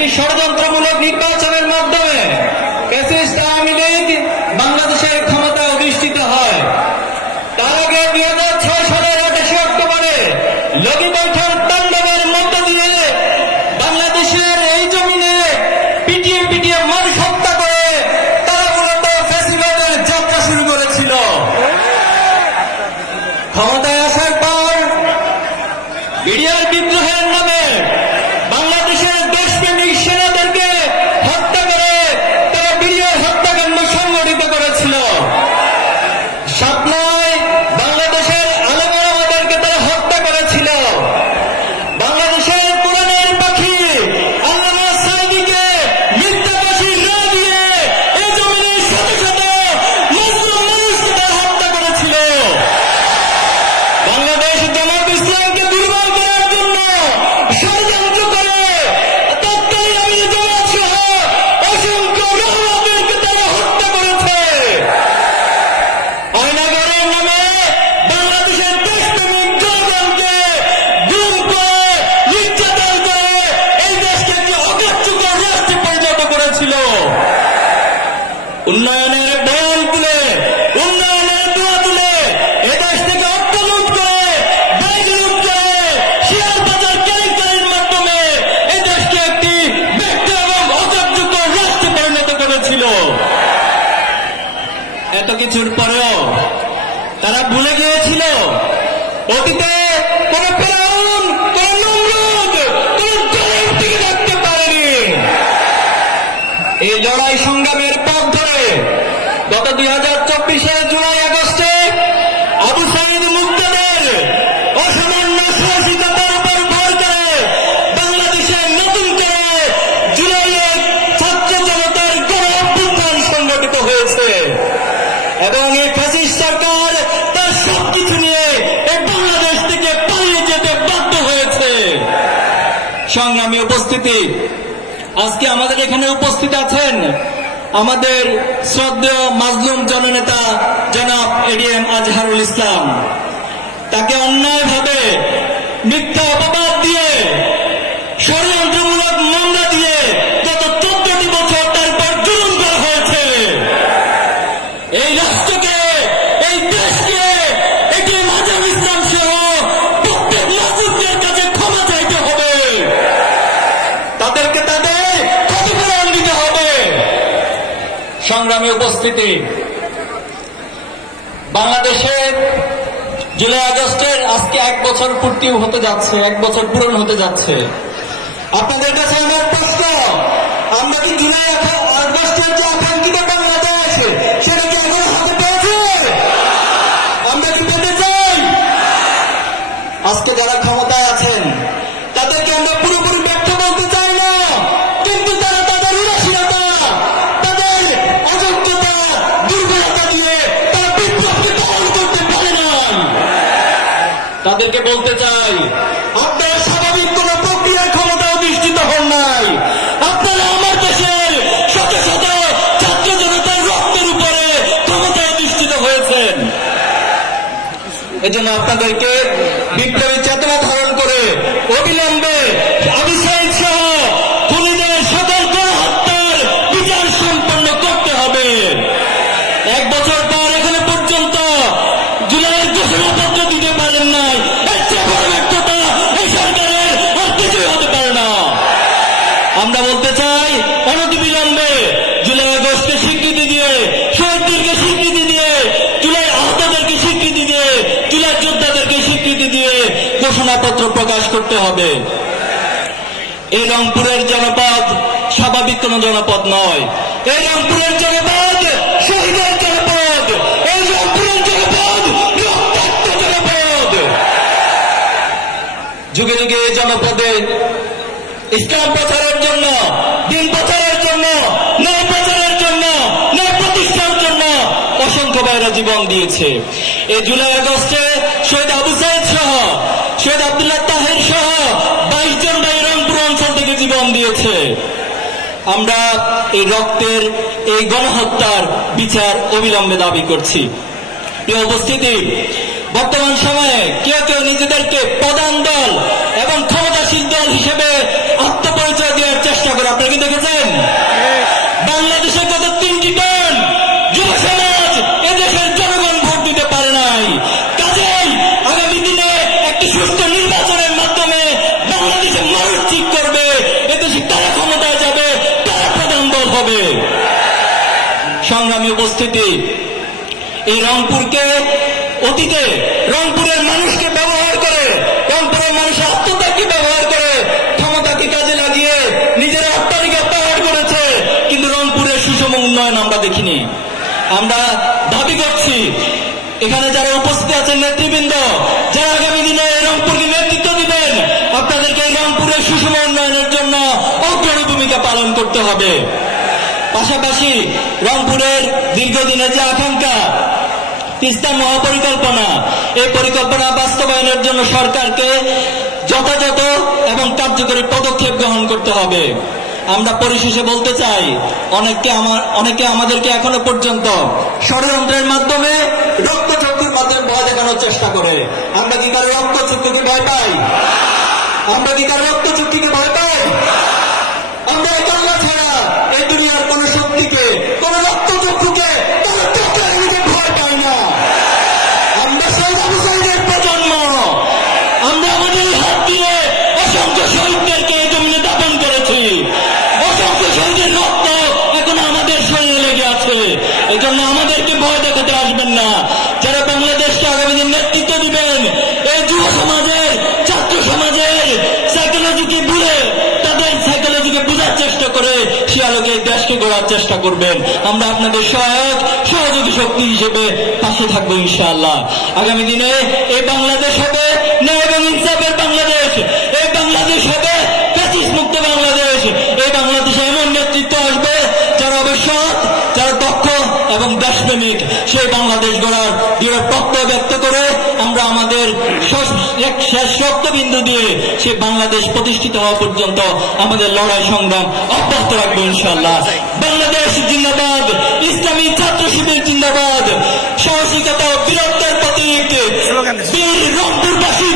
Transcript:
একটি ষড়যন্ত্রমূলক নির্বাচনের মাধ্যমে ফ্যাসিস্ট আওয়ামী লীগ বাংলাদেশের ক্ষমতায় অধিষ্ঠিত হয়। তার আগে 2006 সালের 28 অক্টোবরে লগি বৈঠক তাণ্ডবের মধ্য দিয়ে বাংলাদেশের এই জমিনে পিটিয়ে পিটিয়ে মানুষ হত্যা করে তারা মূলত ফ্যাসিবাদের যাত্রা শুরু করেছিল। ক্ষমতায় আসার পর বিডিআর বিদ্রোহের নামে বাংলাদেশের দেশপ্রেমিক সেনাদেরকে হত্যা করে তারা বিডিআর হত্যাকাণ্ড সংগঠিত করেছিল। সাতনায় বাংলাদেশের আলেমদেরকে তারা হত্যা করেছিল। বাংলাদেশের কোরআনের পাখি আল্লামা সাঈদীকে মিথ্যা ফাঁসির রায় দিয়ে এই জমিনে শত শত মুসলিম মানুষকে তারা হত্যা করেছিল। বাংলাদেশ জামাত ইসলামকে দুর্বল করার জন্য ষড়যন্ত্র করে তৎকালীন আমির জামাত সহ অসংখ্য রহমতদেরকে তারা হত্যা করেছে। আয়নাগরের নামে বাংলাদেশের দেশপ্রেমিক জনগণকে গুম করে নির্যাতন করে এই দেশকে একটি অকার্যকর রাষ্ট্রে পরিণত করেছিল। উন্নয়নের বয়ান তুলে উন্নয়নের দোয়া তুলে এদেশ থেকে অর্থ লুট করে ব্যাংক লুট করে শেয়ার বাজার কেলেঙ্কারির মাধ্যমে এই দেশকে একটি ব্যক্তি এবং অকার্যকর রাষ্ট্রে পরিণত করেছিল। এত কিছুর পরেও তারা ভুলে গিয়েছিল অতীতে কোন ফেরাউন, কোন নমরুদ, কোন জালেম টিকে থাকতে পারেনি। এই লড়াই সংগ্রামের পথ ধরে গত 2024 জুলাই আগস্টে আবু সাঈদ মুক্তাদের অসামান্য সাহসিকতার উপর ভর করে বাংলাদেশে নতুন করে জুলাইয়ের ছাত্র জনতার গণ অভ্যুত্থান সংগঠিত হয়েছে এবং এই ফ্যাসিস্ট সরকার তার সবকিছু নিয়ে এই বাংলাদেশ থেকে পালিয়ে যেতে বাধ্য হয়েছে। সংগ্রামী উপস্থিতি, আজকে আমাদের এখানে উপস্থিত আছেন আমাদের শ্রদ্ধেয় মাজলুম জননেতা জনাব এডিএম আজহারুল ইসলাম। তাকে অন্যায়ভাবে মিথ্যা অপবাদ দিয়ে ষড়যন্ত্রমূলক মামলা দিয়ে গত 14টি বছর তার উপর জুলুম করা হয়েছে। এই রাষ্ট্রকে, এই দেশকে এটিএম আজহারুল ইসলাম সহ প্রত্যেক নাগরিকদের কাছে ক্ষমা চাইতে হবে। তাদেরকে তাদের ক্ষতিপূরণ দিতে হবে। সংগ্রামী উপস্থিতি, বাংলাদেশের জুলাই আগস্টের আজকে 1 বছর পূর্তি হতে যাচ্ছে, 1 বছর পূরণ হতে যাচ্ছে। আপনাদের কাছে আমার প্রশ্ন, আমরা কি জুলাই আগস্টের যে আকাঙ্ক্ষিত বাংলাদেশ সেটা কি এখন হাতে পেয়েছে? আমরা কি পেতে চাই? আজকে যারা ক্ষমতায় আছেন তাদেরকে আমরা পুরোপুরি ব্যর্থ বলতে চাই না, কিন্তু তারা তাদের উদাসীনতা, তাদের অযোগ্যতা, দুর্বলতা দিয়ে তারা বিপ্লবকে দমন করতে পারে না। তাদেরকে বলতে চাই, আপনারা স্বাভাবিক কোন প্রক্রিয়ায় ক্ষমতা অধিষ্ঠিত হন নাই। আপনারা আমার দেশের শত শত ছাত্র জনতার রক্তের উপরে ক্ষমতা অধিষ্ঠিত হয়েছেন। এজন্য আপনাদেরকে বিপ্লবী চেতনা ধারণ করে অবিলম্বে আবু সাঈদ সহ খুনিদের সকল গণহত্যার বিচার সম্পন্ন করতে হবে। 1 বছর পর এখানে পর্যন্ত জুলাইয়ের ঘোষণাপত্র দিতে পারেন নাই, এর চেয়ে বড় ব্যর্থতা এই সরকারের আর কিছুই হতে পারে না। আমরা বলতে চাই, অনতিবিলম্বে জুলাই আগস্টকে স্বীকৃতি দিয়ে, শহীদদেরকে স্বীকৃতি দিয়ে, জুলাই আহতদেরকে স্বীকৃতি দিয়ে, জুলাই যোদ্ধাদেরকে স্বীকৃতি দিয়ে ঘোষণাপত্র প্রকাশ করতে হবে। এই রংপুরের জনপদ স্বাভাবিক কোন জনপদ নয়। এই রংপুরের জনপদ শহীদের জনপদ। এই রংপুরের জনপদ রক্তাক্ত জনপদ। যুগে যুগে এই জনপদে ইসলাম প্রচারের জন্য, দিন প্রচারের জন্য, ন্যায় প্রচারের জন্য, ন্যায় প্রতিষ্ঠার জন্য অসংখ্য ভাইরা জীবন দিয়েছে। এই জুলাই আগস্টে শহীদ আবু সাঈদ সহ, শহীদ আব্দুল্লাহ তাহের সহ 22 জন ভাই রংপুর অঞ্চল থেকে জীবন দিয়েছে। আমরা এই রক্তের, এই গণহত্যার বিচার অবিলম্বে দাবি করছি। প্রিয় উপস্থিতি, বর্তমান সময়ে কেউ কেউ নিজেদেরকে প্রধান দল এবং ক্ষমতাশীল দল হিসেবে আত্মপ্রকাশ পরিচয় দেওয়ার চেষ্টা করে। আপনারা কি দেখেছেন বাংলাদেশে গত 3টি টার্ম যুব সমাজ এদেশের জনগণ ভোট দিতে পারে নাই। কাজেই আগামী দিনে একটি সুষ্ঠু নির্বাচনের মাধ্যমে বাংলাদেশের মানুষ ঠিক করবে এদেশে কারা ক্ষমতায় যাবে, কারা প্রধান দল হবে। সংগ্রামী উপস্থিতি, এই রংপুরকে অতীতে রংপুরের মানুষকে ব্যবহার করে, রংপুরের মানুষের আত্মত্যাগকে ব্যবহার করে ক্ষমতাকে কাজে লাগিয়ে নিজেরা অট্টালিকা পাহাড় করেছে, কিন্তু রংপুরের সুষম উন্নয়ন আমরা দেখিনি। আমরা দাবি করছি এখানে যারা উপস্থিত আছেন নেতৃবৃন্দ, যারা আগামী দিনে এই রংপুরকে নেতৃত্ব দিবেন, আপনাদেরকে এই রংপুরের সুষম উন্নয়নের জন্য অগ্রণী ভূমিকা পালন করতে হবে। পাশাপাশি রংপুরের দীর্ঘদিনের যে আকাঙ্ক্ষা তিস্তা মহাপরিকল্পনা, এই পরিকল্পনা বাস্তবায়নের জন্য সরকারকে যথাযথ এবং কার্যকরী পদক্ষেপ গ্রহণ করতে হবে। আমরা পরিশেষে বলতে চাই, অনেকে আমাদেরকে এখনো পর্যন্ত ষড়যন্ত্রের মাধ্যমে রক্তচক্ষুর মাধ্যমে ভয় দেখানোর চেষ্টা করে। আমরা কি কারো রক্তচক্ষুকে ভয় পাই? আমরা কি কারো রক্তচক্ষুকে ভয় পাই? আমরা এক আল্লাহ ছাড়া এই দুনিয়ার কোন শক্তিকে, কোন রক্তচক্ষুকে, কোন চক্রাকে ভয় পাই না। আমরা সেই অবস্থানের প্রজন্ম, আমরা আমাদের হাত দিয়ে অসংখ্য শহীদদেরকে এই জমিনে দাপন করেছি। অসংখ্য শহীদের রক্ত এখন আমাদের শরীরে লেগে আছে। এই জন্য আমাদেরকে ভয় দেখাতে আসবেন না। যারা বাংলাদেশকে আগামী দিন নেতৃত্ব দিবেন, এই যুব সমাজের, ছাত্র সমাজের সাইকোলজিকে ভুলে, তাদের সাইকোলজিকে বোঝার চেষ্টা করে সে আলোকে দেশকে গড়ার চেষ্টা করবেন। আমরা আপনাদের সহায়ক সহযোগী শক্তি হিসেবে পাশে থাকবো ইনশাআল্লাহ। আগামী দিনে এই বাংলাদেশ হবে ন্যায় এবং ইনসাফের বাংলাদেশ। এই বাংলাদেশ হবে ফ্যাসিস্ট মুক্ত বাংলাদেশ। এই বাংলাদেশে এমন নেতৃত্ব আসবে যারা হবে সৎ, যারা দক্ষ এবং দেশপ্রেমিক। সেই বাংলাদেশ গড়ার দৃঢ় প্রত্যয় ব্যক্ত করে আমরা আমাদের শেষ রক্তবিন্দু দিয়ে সেই বাংলাদেশ প্রতিষ্ঠিত হওয়া পর্যন্ত আমাদের লড়াই সংগ্রাম অব্যাহত রাখবো ইনশাআল্লাহ। বাংলাদেশ জিন্দাবাদ, ইসলামী ছাত্র শিবির জিন্দাবাদ, সাহসিকতা ও বীরত্বের প্রতীক বীর রংপুরবাসী